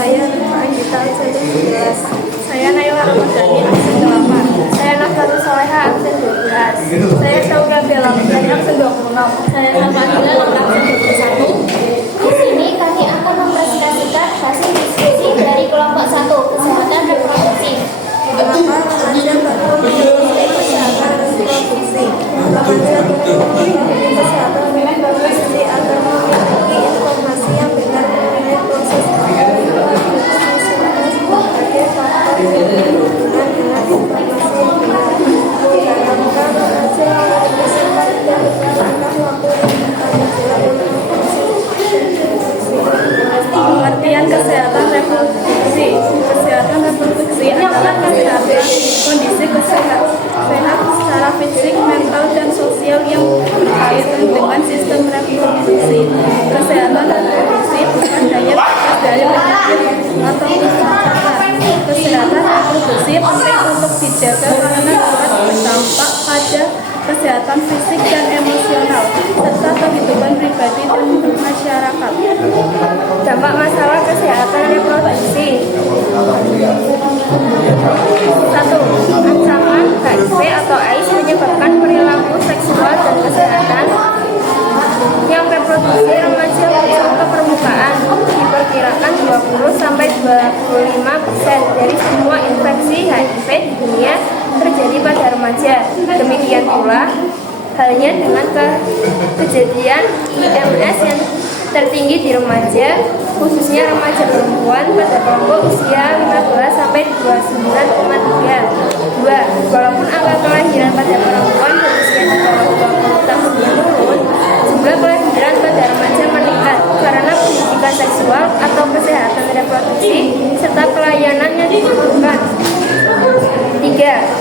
Saya Anggita absen 11. Saya Naila Ramadhani absen 8. Saya Naflatul Soleha absen 12. Saya Sauga Bella dari absen 26. Saya Nafadila absen 21. Di sini kami akan mempresentasikan hasil diskusi dari kelompok 1 kesehatan reproduksi. Kenapa remaja berproduksi kesehatan reproduksi? Remaja berproduksi kesehatan reproduksi agar memiliki informasi yang benar mengenai proses reproduksi serta sebagai faktor yang berhubungan dengan informasi yang benar. Diharapkan remaja memiliki sifat dan langkah waktu yang menjelaskan pengertian kesehatan reproduksi. Kesehatan reproduksi adalah kesehatan kondisi sehat secara fisik, mental, dan sosial yang berkaitan dengan sistem reproduksi. Kesehatan reproduksi bukan hanya terlepas dari penyakit atau kerusakan. Kesehatan reproduksi penting untuk dijaga karena dapat berdampak pada kesehatan fisik dan emosional serta kehidupan pribadi dan masyarakat. Dampak masalah kesehatan reproduksi. 1. Ancaman HIV atau AIDS menyebabkan perilaku seksual dan kesehatan yang reproduksi remaja muncul ke permukaan. Diperkirakan 20-25% dari semua infeksi HIV di dunia terjadi pada remaja. Demikian pula halnya dengan kejadian IMS yang tertinggi di remaja, khususnya remaja perempuan pada kelompok usia 15-29,3. 2. Walaupun angka kelahiran pada perempuan berusia di bawah 20 tahun menurun, jumlah kelahiran pada remaja meningkat karena pendidikan seksual atau kesehatan reproduksi serta pelayanan yang dibutuhkan. 3.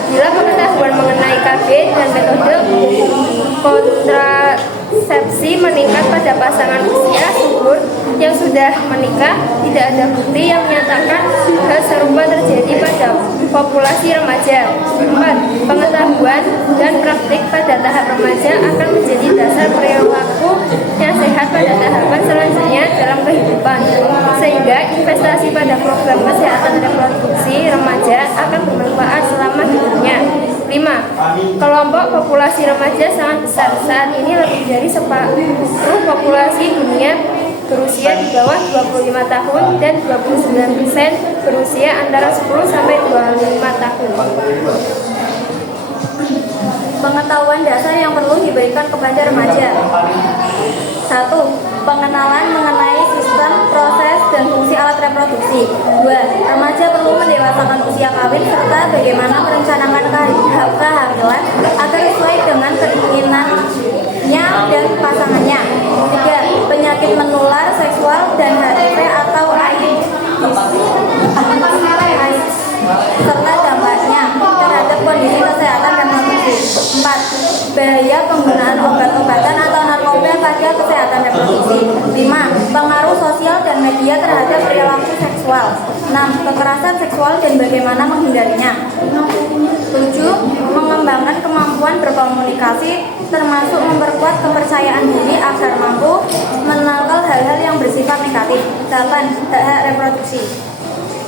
Bila pengetahuan mengenai KB dan metode kontrasepsi meningkat pada pasangan usia subur yang sudah menikah, tidak ada bukti yang menyatakan hal serupa terjadi pada populasi remaja. 4. Pengetahuan dan praktik pada tahap remaja akan menjadi dasar perilaku yang sehat pada tahapan selanjutnya dalam kehidupan, sehingga investasi pada program kesehatan reproduksi remaja akan bermanfaat selama hidupnya. 5. Kelompok populasi remaja sangat besar. Saat ini lebih dari separuh populasi dunia berusia di bawah 25 tahun dan 29% berusia antara 10 sampai 25 tahun. Pengetahuan dasar yang perlu diberikan kepada remaja. 1. Pengenalan mengenai sistem, proses, dan fungsi alat reproduksi. 2. Remaja perlu mendewasakan usia kawin serta bagaimana merencanakan kehamilan agar sesuai dengan keinginannya dan pasangannya. 3. Penyakit menular seksual dan HIV atau AIDS serta dampaknya terhadap kondisi kesehatan reproduksi. 4. Bahaya penggunaan obat-obatan atau narkoba pada kesehatan reproduksi. 5. Pengaruh sosial dan media terhadap perilaku seksual. 6. Kekerasan seksual dan bagaimana menghindarinya. 7. Mengembangkan kemampuan berkomunikasi termasuk memperkuat kepercayaan diri agar mampu menangkal hal-hal yang bersifat negatif. 8. Hak reproduksi.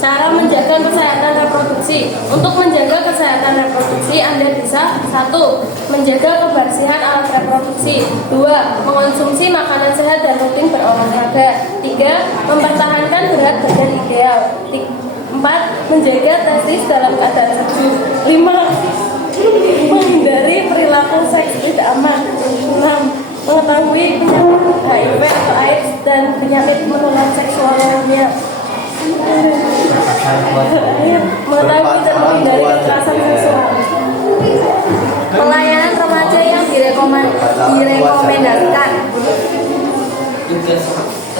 Cara menjaga kesehatan reproduksi. Untuk menjaga kesehatan reproduksi, Anda bisa 1. Menjaga kebersihan alat reproduksi. 2. Mengonsumsi makanan sehat dan rutin berolahraga. 3. Mempertahankan berat badan ideal. 4. Menjaga testis dalam keadaan sejuk. 5. Menghindari perilaku seks tidak aman. 6. Mengetahui penyakit HIV atau AIDS dan penyakit menular seksual lainnya. Mengetahui dan menghindari kekerasan seksual. Pelayanan remaja yang direkomendasikan.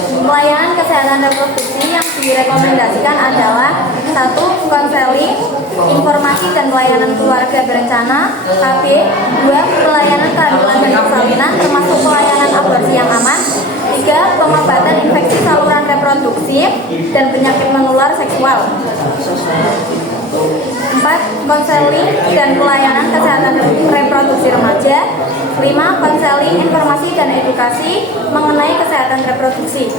Pelayanan kesehatan reproduksi yang direkomendasikan adalah 1. Konseling, informasi dan pelayanan keluarga berencana, KB. 2. Pelayanan kehamilan dan persalinan termasuk pelayanan aborsi yang aman. 3. Pengobatan infeksi saluran reproduksi dan penyakit menular seksual. 4. Konseling dan pelayanan kesehatan reproduksi remaja. 5. Konseling, informasi dan edukasi mengenai kesehatan reproduksi.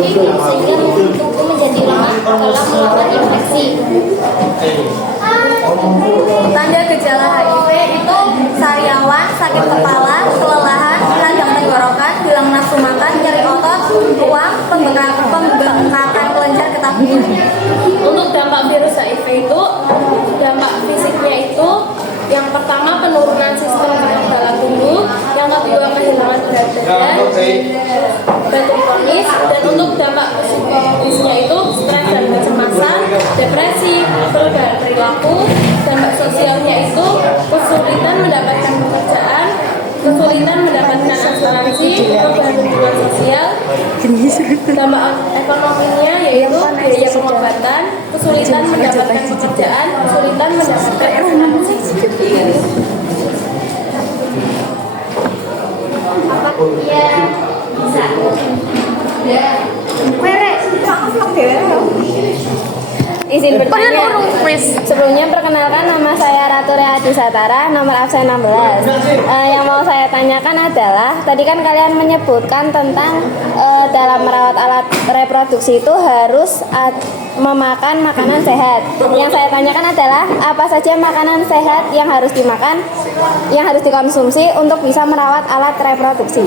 HIV sehingga tubuh menjadi lemah dalam melawan infeksi. Tanda gejala HIV itu sariawan, sakit kepala, kelelahan, radang tenggorokan, hilang nafsu makan, nyeri otot, ruam, pembengkakan kelenjar getah bening. Untuk dampak virus HIV itu, dampak fisiknya itu yang pertama penurunan sistem kekebalan tubuh, yang kedua kehilangan berat badan, batuk kronis, dan untuk dampak psikologisnya itu stres dan kecemasan, depresi, perubahan perilaku. Dampak sosialnya itu kesulitan mendapatkan pekerjaan, kesulitan mendapatkan asuransi, perubahan hubungan sosial. Dampak ekonominya yaitu biaya pengobatan, kesulitan mendapatkan pekerjaan, kesulitan mendapatkan asuransi. Ya, bisa. Izin bertanya. Sebelumnya perkenalkan, nama saya Ratu Reati Satara, nomor absen 16. Yang mau saya tanyakan adalah, tadi kan kalian menyebutkan tentang dalam merawat alat reproduksi itu harus memakan makanan sehat. Yang saya tanyakan adalah, apa saja makanan sehat yang harus dimakan, yang harus dikonsumsi untuk bisa merawat alat reproduksi?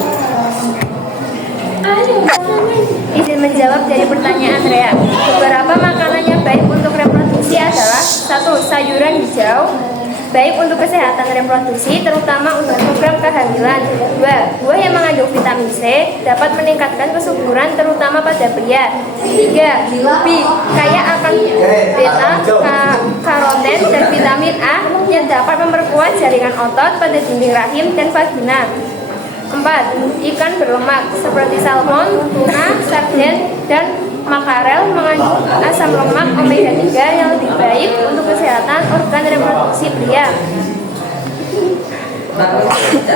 Izin menjawab dari pertanyaan Rea. Beberapa makanan yang baik untuk reproduksi adalah 1. Sayuran hijau, baik untuk kesehatan reproduksi, terutama untuk program kehamilan. 2. Buah yang mengandung vitamin C dapat meningkatkan kesuburan, terutama pada pria. 3. Ubi, kaya akan beta, karoten, dan vitamin A yang dapat memperkuat jaringan otot pada dinding rahim dan vagina. 4. Ikan berlemak seperti salmon, tuna, sarden, dan makarel mengandung asam lemak omega 3 yang lebih baik untuk kesehatan organ reproduksi pria. 5.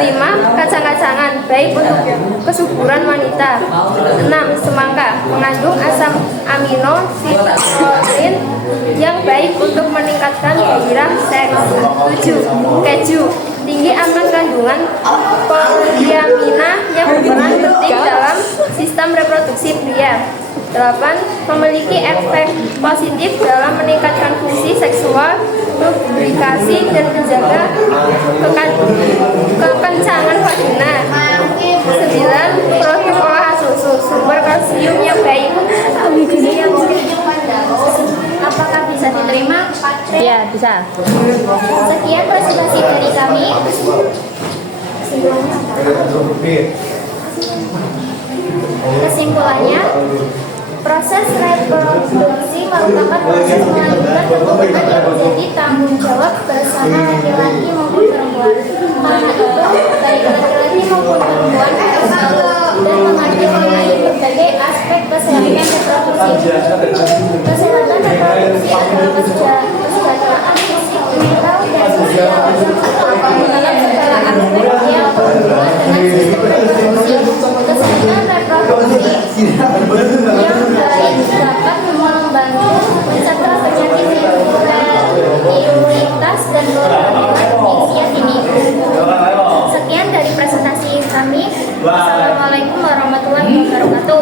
Kacang-kacangan baik untuk kesuburan wanita. 6. Semangka mengandung asam amino sitosin yang baik untuk meningkatkan gairah seks. 7. Keju tinggi akan kandungan poliamina yang berperan penting dalam sistem reproduksi pria. 8. Memiliki efek positif dalam meningkatkan fungsi seksual, lubrikasi, dan menjaga kekencangan vagina. 9. Produk olahan susu, sumber kalsium yang baik. Apakah bisa diterima? Ya, bisa. Sekian presentasi dari kami. Kesimpulannya, proses reproduksi merupakan proses melanjutkan hubungan yang menjadi tanggung jawab bersama laki-laki maupun perempuan. Karena itu, baik laki-laki maupun perempuan harus tahu dan mengerti mengenai berbagai aspek kesehatan reproduksi. Kesehatan reproduksi adalah kesejahteraan fisik, mental, dan sosial. Kemudian segala aspek yang berhubungan dengan sistem reproduksi. Kesehatan reproduksi yang baik dapat membantu mencegah penyakit imunitas dan kehamilan di usia dini. Sekian dari presentasi kami. Wassalamualaikum warahmatullahi wabarakatuh.